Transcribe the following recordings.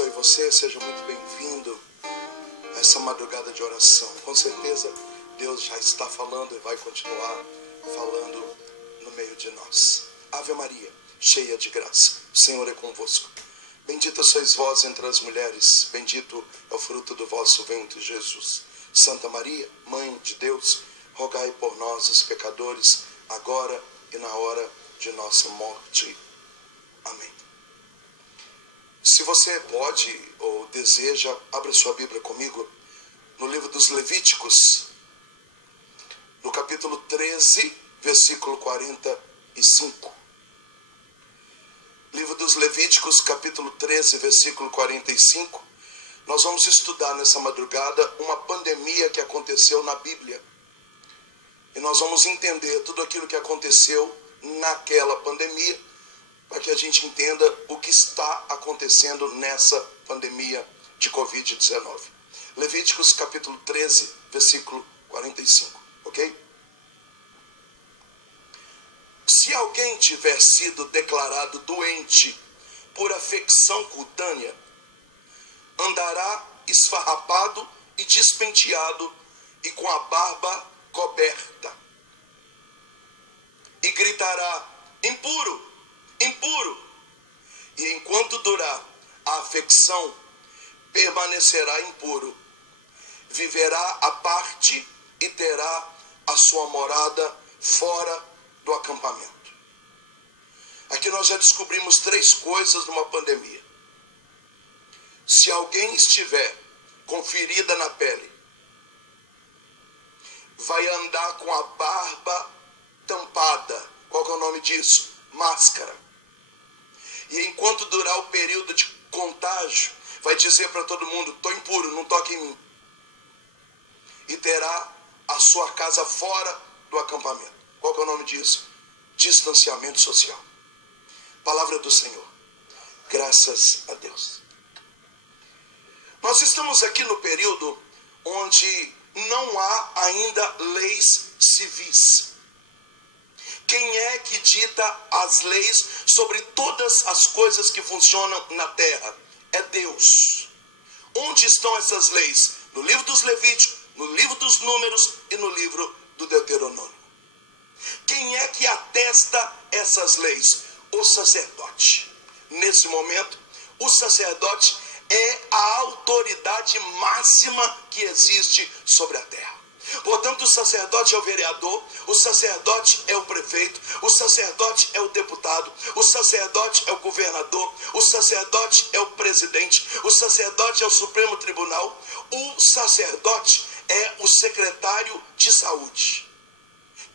abençoe você, seja muito bem-vindo a essa madrugada de oração. Com certeza Deus já está falando e vai continuar falando no meio de nós. Ave Maria, cheia de graça, o Senhor é convosco. Bendita sois vós entre as mulheres, bendito é o fruto do vosso ventre, Jesus. Santa Maria, Mãe de Deus, rogai por nós, os pecadores, agora e na hora de nossa morte. Amém. Se você pode ou deseja, abra sua Bíblia comigo no livro dos Levíticos, no capítulo 13, versículo 45. Livro dos Levíticos, capítulo 13, versículo 45. Nós vamos estudar nessa madrugada uma pandemia que aconteceu na Bíblia. E nós vamos entender tudo aquilo que aconteceu naquela pandemia, para que a gente entenda o que está acontecendo nessa pandemia de Covid-19. Levíticos capítulo 13, versículo 45, ok? Se alguém tiver sido declarado doente por afecção cutânea, andará esfarrapado e despenteado e com a barba coberta. E gritará: impuro! Impuro! E enquanto durar a afecção, permanecerá impuro. Viverá à parte e terá a sua morada fora do acampamento. Aqui nós já descobrimos 3 coisas numa pandemia. Se alguém estiver com ferida na pele, vai andar com a barba tampada. Qual que é o nome disso? Máscara. E enquanto durar o período de contágio, vai dizer para todo mundo: estou impuro, não toque em mim. E terá a sua casa fora do acampamento. Qual que é o nome disso? Distanciamento social. Palavra do Senhor. Graças a Deus. Nós estamos aqui no período onde não há ainda leis civis. Quem é que dita as leis sobre todas as coisas que funcionam na terra? É Deus. Onde estão essas leis? No livro dos Levíticos, no livro dos Números e no livro do Deuteronômio. Quem é que atesta essas leis? O sacerdote. Nesse momento, o sacerdote é a autoridade máxima que existe sobre a terra. Portanto, o sacerdote é o vereador, o sacerdote é o prefeito, o sacerdote é o deputado, o sacerdote é o governador, o sacerdote é o presidente, o sacerdote é o Supremo Tribunal, o sacerdote é o secretário de saúde.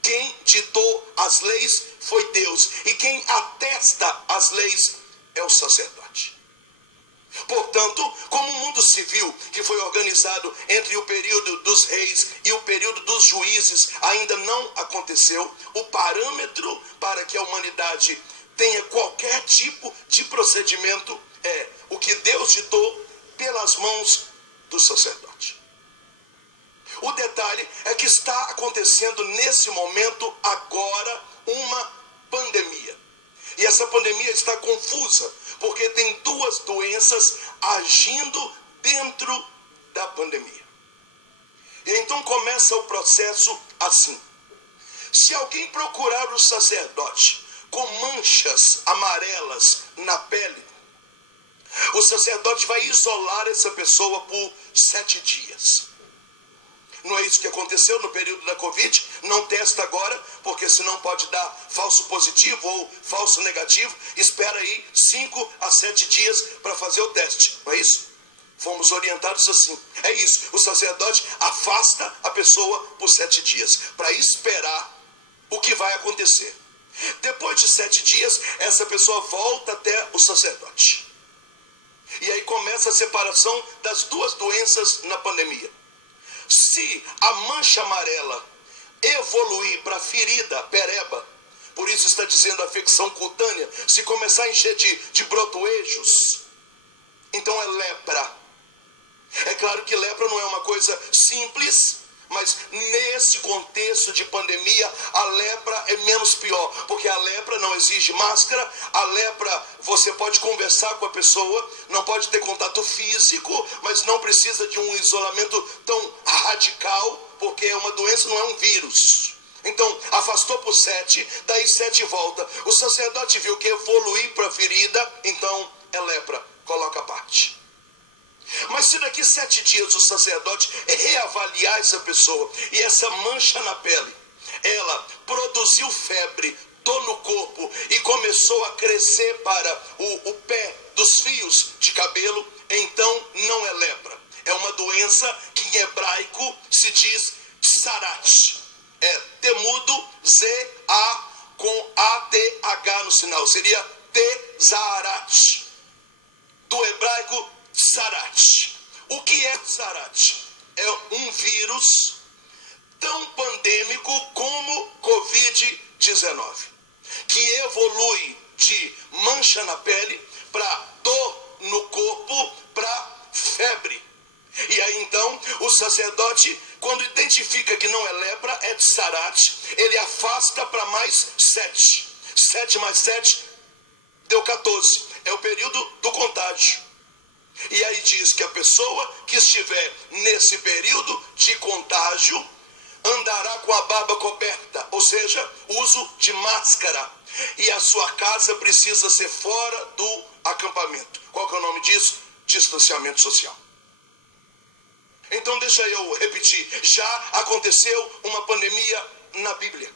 Quem ditou as leis foi Deus, e quem atesta as leis é o sacerdote. Portanto, como o mundo civil que foi organizado entre o período dos reis e o período dos juízes ainda não aconteceu, o parâmetro para que a humanidade tenha qualquer tipo de procedimento é o que Deus ditou pelas mãos do sacerdote. O detalhe é que está acontecendo nesse momento agora uma pandemia. E essa pandemia está confusa, porque tem 2 doenças agindo dentro da pandemia. E então começa o processo assim. Se alguém procurar o sacerdote com manchas amarelas na pele, o sacerdote vai isolar essa pessoa por 7 dias. Não é isso que aconteceu no período da Covid? Não testa agora, porque senão pode dar falso positivo ou falso negativo. Espera aí 5 a 7 dias para fazer o teste. Não é isso? Fomos orientados assim. É isso. O sacerdote afasta a pessoa por 7 dias, para esperar o que vai acontecer. Depois de 7 dias, essa pessoa volta até o sacerdote. E aí começa a separação das 2 doenças na pandemia. Se a mancha amarela evoluir para ferida, pereba, por isso está dizendo afecção cutânea, se começar a encher de brotoejos, então é lepra. É claro que lepra não é uma coisa simples, Mas nesse contexto de pandemia, a lepra é menos pior, porque a lepra não exige máscara, a lepra você pode conversar com a pessoa, não pode ter contato físico, mas não precisa de um isolamento tão radical, porque é uma doença, não é um vírus. Então, afastou por 7, daí 7 volta. O sacerdote viu que evoluir para a ferida, então é lepra, coloca a parte. Mas se daqui 7 dias o sacerdote reavaliar essa pessoa e essa mancha na pele, ela produziu febre, dor no corpo e começou a crescer para o pé dos fios de cabelo, então não é lepra. É uma doença que em hebraico se diz tsarat. É temudo, Z-A com A-T-H no final. Seria tzarat. Do hebraico tsarat. O que é tsarat? É um vírus tão pandêmico como Covid-19, que evolui de mancha na pele para dor no corpo, para febre. E aí então o sacerdote, quando identifica que não é lepra, é tsarat, ele afasta para mais 7. 7 mais 7 deu 14. É o período do contágio. E aí diz que a pessoa que estiver nesse período de contágio andará com a barba coberta, ou seja, uso de máscara. E a sua casa precisa ser fora do acampamento. Qual que é o nome disso? Distanciamento social. Então deixa eu repetir, já aconteceu uma pandemia na Bíblia.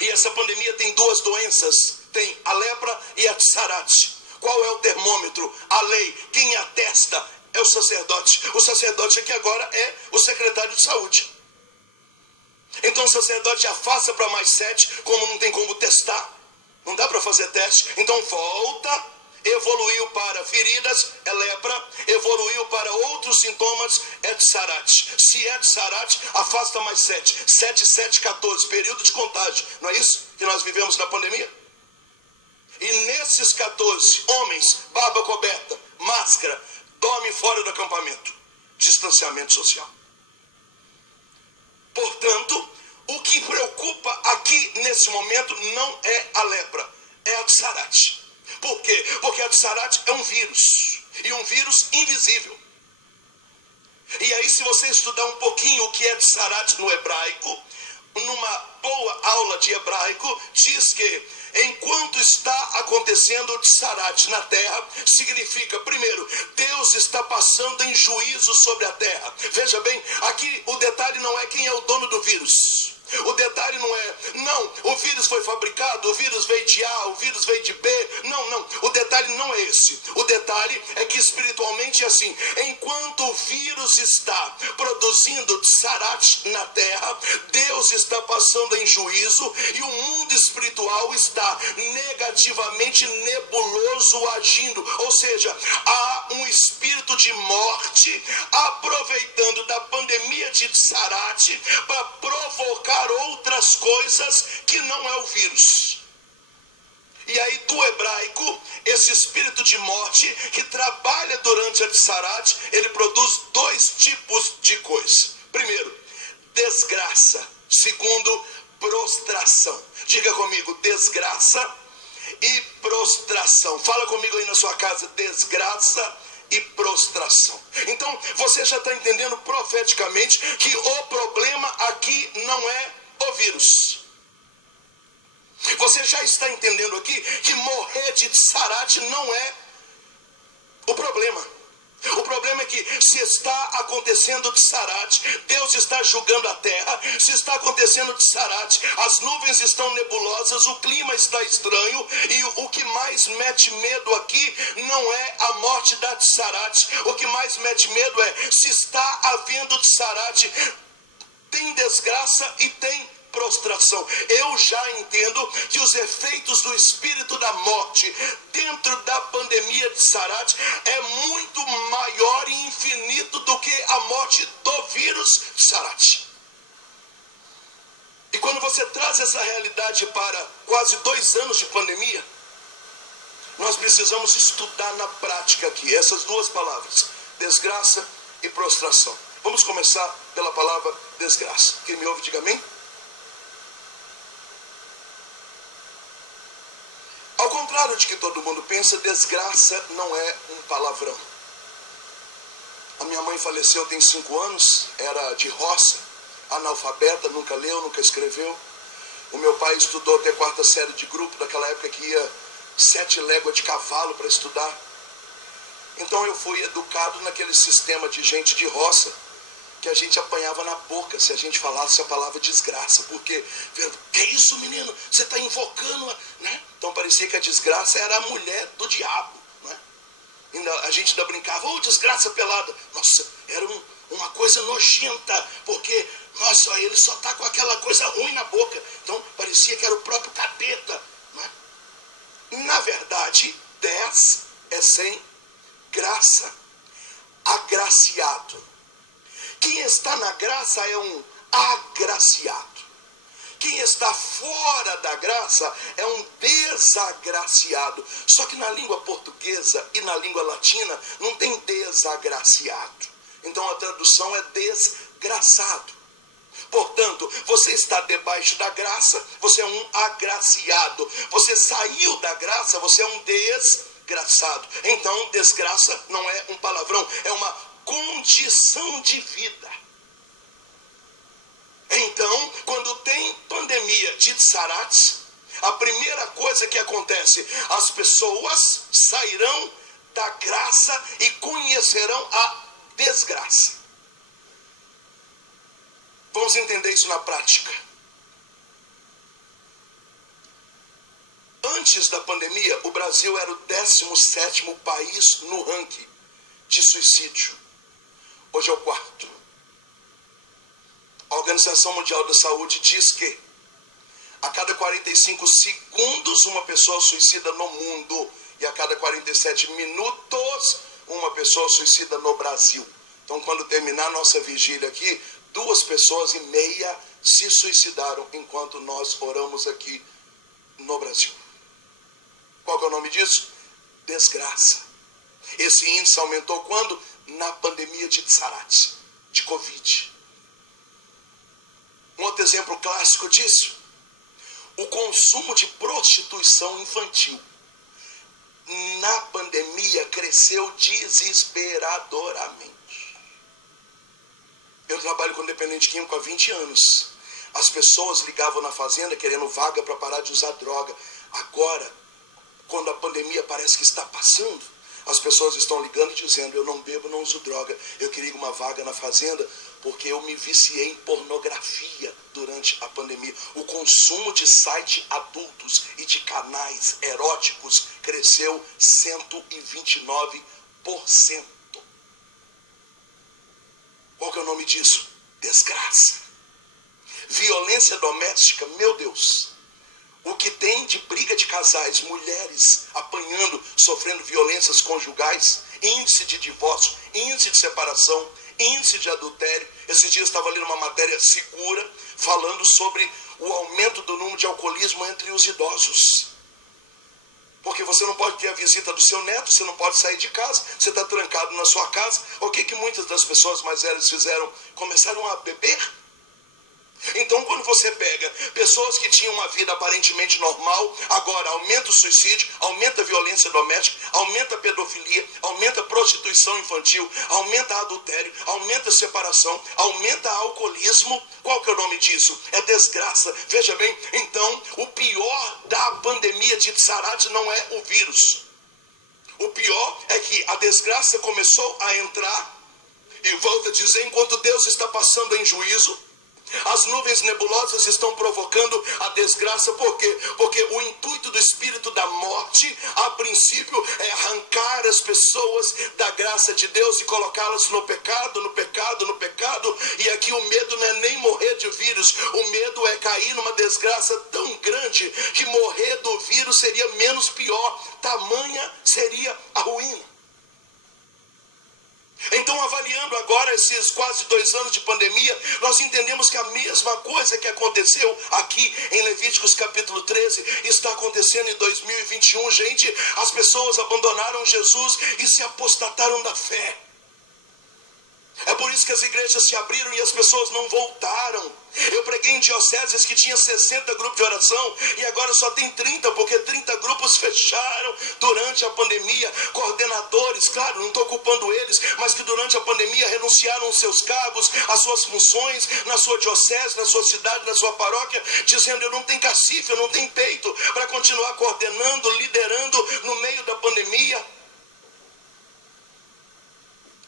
E essa pandemia tem 2 doenças, tem a lepra e a tsarat. Qual é o termômetro? A lei. Quem atesta é o sacerdote. O sacerdote aqui agora é o secretário de saúde. Então o sacerdote afasta para mais 7, como não tem como testar, não dá para fazer teste, então volta, evoluiu para feridas, é lepra, evoluiu para outros sintomas, é tsarat. Se é tsarat, afasta mais 7. 7, 7, 14, período de contágio. Não é isso que nós vivemos na pandemia? E nesses 14, homens, barba coberta, máscara, dormem fora do acampamento. Distanciamento social. Portanto, o que preocupa aqui nesse momento não é a lepra, é a tsarat. Por quê? Porque a tsarat é um vírus, e um vírus invisível. E aí, se você estudar um pouquinho o que é tsarat no hebraico, numa boa aula de hebraico, diz que enquanto está acontecendo o tsarat na terra, significa, primeiro, Deus está passando em juízo sobre a terra. Veja bem, aqui o detalhe não é quem é o dono do vírus. O detalhe não é, não, o vírus foi fabricado, o vírus veio de A, o vírus veio de B. Não, o detalhe não é esse. O detalhe é que espiritualmente é assim, enquanto o vírus está produzindo tsarat na terra, Deus está passando em juízo e o mundo espiritual está negativamente nebuloso agindo. Ou seja, há um espírito de morte aproveitando da pandemia de tsarat para provocar outras coisas que não é o vírus. E aí do hebraico, esse espírito de morte que trabalha durante a tsarat, ele produz 2 tipos de coisa. Primeiro, desgraça. Segundo, prostração. Diga comigo, desgraça e prostração. Fala comigo aí na sua casa, desgraça e prostração. Então, você já está entendendo profeticamente que o problema aqui não é o vírus. Você já está entendendo aqui que morrer de tsarat não é o problema. O problema é que se está acontecendo tsarat, Deus está julgando a terra. Se está acontecendo tsarat, as nuvens estão nebulosas, o clima está estranho. E o que mais mete medo aqui não é a morte da tsarat. O que mais mete medo é, se está havendo tsarat, tem desgraça e tem prostração. Eu já entendo que os efeitos do espírito da morte dentro da pandemia de tsarat é muito maior e infinito do que a morte do vírus tsarat. E quando você traz essa realidade para quase 2 anos de pandemia, nós precisamos estudar na prática aqui essas 2 palavras, desgraça e prostração. Vamos começar pela palavra desgraça. Quem me ouve, diga amém. Ao contrário de que todo mundo pensa, desgraça não é um palavrão. A minha mãe faleceu tem 5 anos, era de roça, analfabeta, nunca leu, nunca escreveu. O meu pai estudou até 4ª série de grupo, daquela época que ia 7 léguas de cavalo para estudar. Então eu fui educado naquele sistema de gente de roça, que a gente apanhava na boca se a gente falasse a palavra desgraça. Porque, que isso, menino? Você está invocando, né? Então parecia que a desgraça era a mulher do diabo, né? A gente ainda brincava, desgraça pelada. Nossa, era uma coisa nojenta, porque, nossa, ele só está com aquela coisa ruim na boca. Então parecia que era o próprio capeta, né? Na verdade, 10 é sem graça, agraciado. Quem está na graça é um agraciado. Quem está fora da graça é um desagraciado. Só que na língua portuguesa e na língua latina não tem desagraciado. Então a tradução é desgraçado. Portanto, você está debaixo da graça, você é um agraciado. Você saiu da graça, você é um desgraçado. Então, desgraça não é um palavrão, é uma condição de vida. Então, quando tem pandemia de tsarats, a primeira coisa que acontece, as pessoas sairão da graça e conhecerão a desgraça. Vamos entender isso na prática. Antes da pandemia, o Brasil era o 17º país no ranking de suicídio. Hoje é o 4º. A Organização Mundial da Saúde diz que a cada 45 segundos uma pessoa suicida no mundo e a cada 47 minutos uma pessoa suicida no Brasil. Então, quando terminar a nossa vigília aqui, 2,5 pessoas se suicidaram enquanto nós oramos aqui no Brasil. Qual que é o nome disso? Desgraça. Esse índice aumentou quando? Na pandemia de tsarats, de Covid. Um outro exemplo clássico disso, o consumo de prostituição infantil. Na pandemia cresceu desesperadoramente. Eu trabalho com dependente químico há 20 anos. As pessoas ligavam na fazenda querendo vaga para parar de usar droga. Agora, quando a pandemia parece que está passando, as pessoas estão ligando e dizendo, eu não bebo, não uso droga, eu queria uma vaga na fazenda porque eu me viciei em pornografia durante a pandemia. O consumo de sites adultos e de canais eróticos cresceu 129%. Qual que é o nome disso? Desgraça. Violência doméstica, meu Deus. O que tem de briga de casais, mulheres apanhando, sofrendo violências conjugais, índice de divórcio, índice de separação, índice de adultério. Esses dias estava lendo uma matéria segura, falando sobre o aumento do número de alcoolismo entre os idosos. Porque você não pode ter a visita do seu neto, você não pode sair de casa, você está trancado na sua casa. O que muitas das pessoas mais velhas fizeram? Começaram a beber. Então, quando você pega pessoas que tinham uma vida aparentemente normal, agora aumenta o suicídio, aumenta a violência doméstica, aumenta a pedofilia, aumenta a prostituição infantil, aumenta a adultério, aumenta a separação, aumenta o alcoolismo. Qual que é o nome disso? É desgraça. Veja bem, então, o pior da pandemia de tsarats não é o vírus. O pior é que a desgraça começou a entrar, e volto a dizer, enquanto Deus está passando em juízo, as nuvens nebulosas estão provocando a desgraça. Por quê? Porque o intuito do espírito da morte, a princípio, é arrancar as pessoas da graça de Deus e colocá-las no pecado, no pecado, no pecado. E aqui o medo não é nem morrer de vírus, o medo é cair numa desgraça tão grande que morrer do vírus seria menos pior, tamanha seria a ruína. Então, avaliando agora esses quase 2 anos de pandemia, nós entendemos que a mesma coisa que aconteceu aqui em Levíticos capítulo 13 está acontecendo em 2021. Gente, as pessoas abandonaram Jesus e se apostataram da fé. É por isso que as igrejas se abriram e as pessoas não voltaram. Eu preguei em dioceses que tinha 60 grupos de oração e agora só tem 30, porque 30 grupos fecharam durante a pandemia. Coordenadores, claro, não estou culpando eles, mas que durante a pandemia renunciaram aos seus cargos, às suas funções, na sua diocese, na sua cidade, na sua paróquia, dizendo: eu não tenho cacife, eu não tenho peito para continuar coordenando, liderando no meio da pandemia.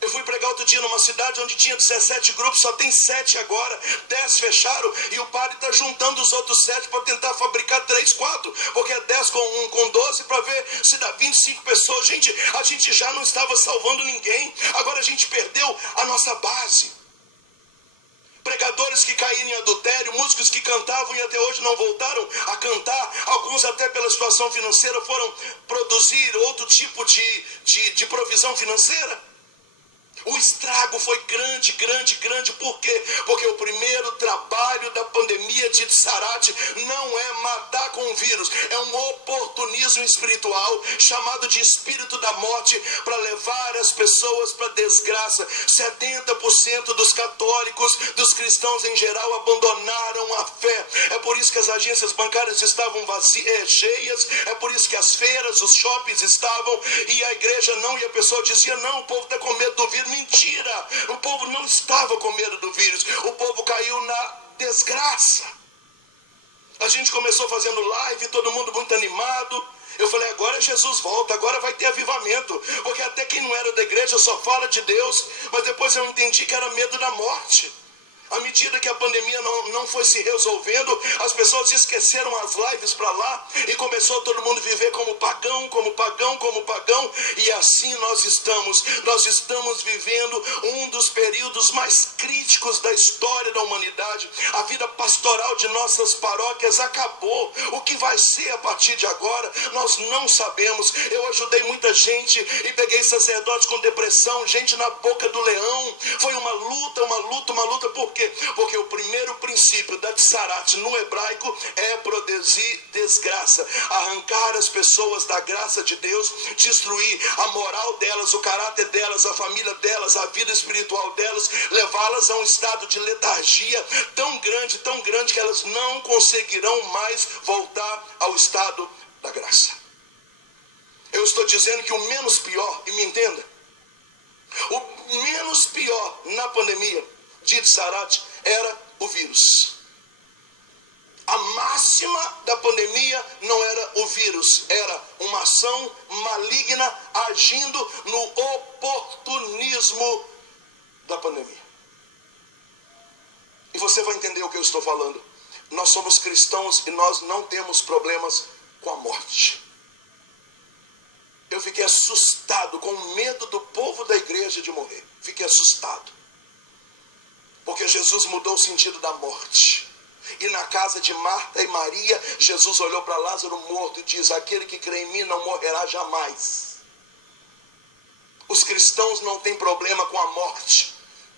Eu fui pregar outro dia numa cidade onde tinha 17 grupos, só tem 7 agora, 10 fecharam, e o padre está juntando os outros 7 para tentar fabricar 3, 4, porque é 10 com 12 para ver se dá 25 pessoas. Gente, a gente já não estava salvando ninguém, agora a gente perdeu a nossa base. Pregadores que caíram em adultério, músicos que cantavam e até hoje não voltaram a cantar, alguns até pela situação financeira foram produzir outro tipo de provisão financeira. O estrago foi grande, grande, grande. Por quê? Porque o primeiro trabalho da pandemia de Tsarate não é matar com o vírus, é um oportunismo espiritual chamado de espírito da morte para levar as pessoas para a desgraça. 70% dos católicos, dos cristãos em geral, abandonaram a fé. É por isso que as agências bancárias estavam cheias, é por isso que as feiras, os shoppings estavam, e a igreja não, e a pessoa dizia: não, o povo está com medo do vírus. Mentira, o povo não estava com medo do vírus, o povo caiu na desgraça. A gente começou fazendo live, todo mundo muito animado. Eu falei: agora Jesus volta, agora vai ter avivamento, porque até quem não era da igreja só fala de Deus, mas depois eu entendi que era medo da morte. À medida que a pandemia não foi se resolvendo, as pessoas esqueceram as lives para lá e começou todo mundo viver como pagão, como pagão, como pagão. E assim nós estamos vivendo um dos períodos mais críticos da história da humanidade. A vida pastoral de nossas paróquias acabou. O que vai ser a partir de agora, nós não sabemos. Eu ajudei muita gente e peguei sacerdotes com depressão, gente na boca do leão. Foi uma luta. Por quê? Porque o primeiro princípio da Tsarate no hebraico é produzir desgraça, arrancar as pessoas da graça de Deus, destruir a moral delas, o caráter delas, a família delas, a vida espiritual delas, levá-las a um estado de letargia tão grande que elas não conseguirão mais voltar ao estado da graça. Eu estou dizendo que o menos pior, e me entenda, o menos pior na pandemia de Tsarate era o vírus. A máxima da pandemia não era o vírus, era uma ação maligna agindo no oportunismo da pandemia. E você vai entender o que eu estou falando. Nós somos cristãos e nós não temos problemas com a morte. Eu fiquei assustado, com medo do povo da igreja de morrer. Fiquei assustado. Porque Jesus mudou o sentido da morte. E na casa de Marta e Maria, Jesus olhou para Lázaro morto e diz: aquele que crê em mim não morrerá jamais. Os cristãos não têm problema com a morte.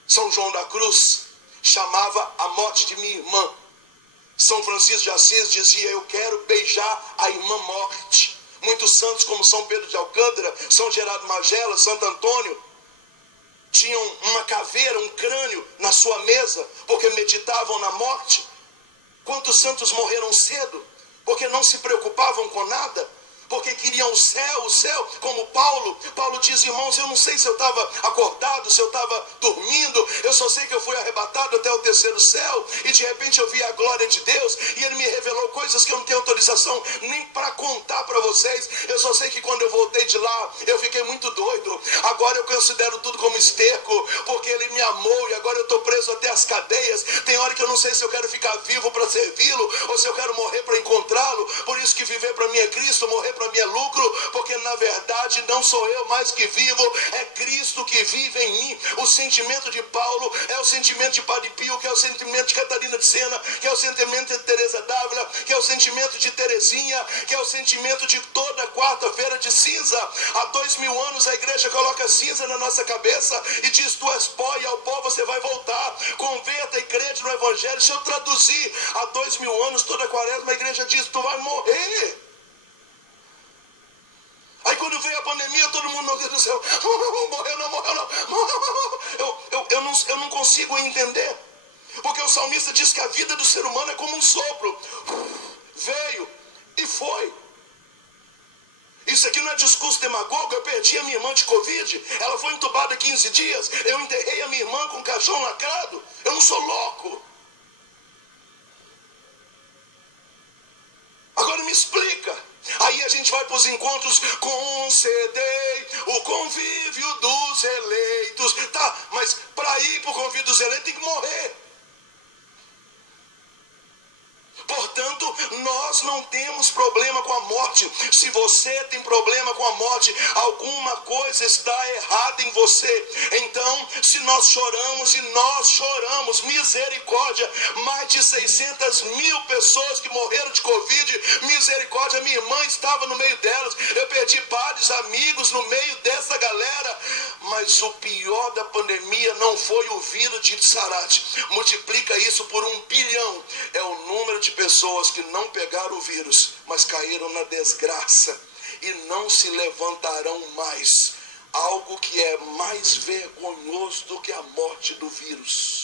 São João da Cruz chamava a morte de minha irmã. São Francisco de Assis dizia: eu quero beijar a irmã morte. Muitos santos, como São Pedro de Alcântara, São Gerardo Magela, Santo Antônio, tinham uma caveira, um crânio na sua mesa, porque meditavam na morte. Quantos santos morreram cedo, porque não se preocupavam com nada, porque queriam o céu, como Paulo diz: irmãos, eu não sei se eu estava acordado, se eu estava dormindo, eu só sei que eu fui arrebatado até o terceiro céu, e de repente eu vi a glória de Deus, e ele me revelou coisas que eu não tenho autorização nem para contar para vocês. Eu só sei que quando eu voltei de lá, eu fiquei muito doido. Agora eu considero tudo como esterco, porque ele me amou, e agora eu estou preso até as cadeias. Tem hora que eu não sei se eu quero ficar vivo para servi-lo, ou se eu quero morrer para encontrá-lo. Por isso que viver para mim é Cristo, morrer para mim é lucro, porque na verdade não sou eu mais que vivo, é Cristo que vive em mim. O sentimento de Paulo é o sentimento de Padre Pio, que é o sentimento de Catarina de Sena, que é o sentimento de Teresa d'Ávila, que é o sentimento de Terezinha, que é o sentimento de toda quarta-feira de cinza. Há 2000 anos a igreja coloca cinza na nossa cabeça e diz: tu és pó e ao pó você vai voltar, converta e crede no evangelho. Se eu traduzir, há 2000 anos toda quaresma a igreja diz: tu vai morrer. Aí quando veio a pandemia, todo mundo, meu Deus do céu, morreu não. Eu consigo entender. Porque o salmista diz que a vida do ser humano é como um sopro. Veio e foi. Isso aqui não é discurso demagogo. Eu perdi a minha irmã de Covid. Ela foi entubada 15 dias. Eu enterrei a minha irmã com o caixão lacrado. Eu não sou louco. Agora me explica. Aí a gente vai para os encontros. Concedei o convívio dos eleitos. Tá, mas para ir para o convívio dos eleitos tem que morrer. Portanto, nós não temos problema com a morte. Se você tem problema com a morte, alguma coisa está errada em você. Então, se nós choramos, e nós choramos, misericórdia, mais de 600 mil pessoas que morreram de Covid, misericórdia, minha irmã estava no meio delas, eu perdi padres, amigos no meio dessa galera, mas o pior da pandemia não foi o vírus de Sarate. Multiplica isso por 1 bilhão, é o número de pessoas que não pegaram o vírus, mas caíram na desgraça e não se levantarão mais. Algo que é mais vergonhoso do que a morte do vírus.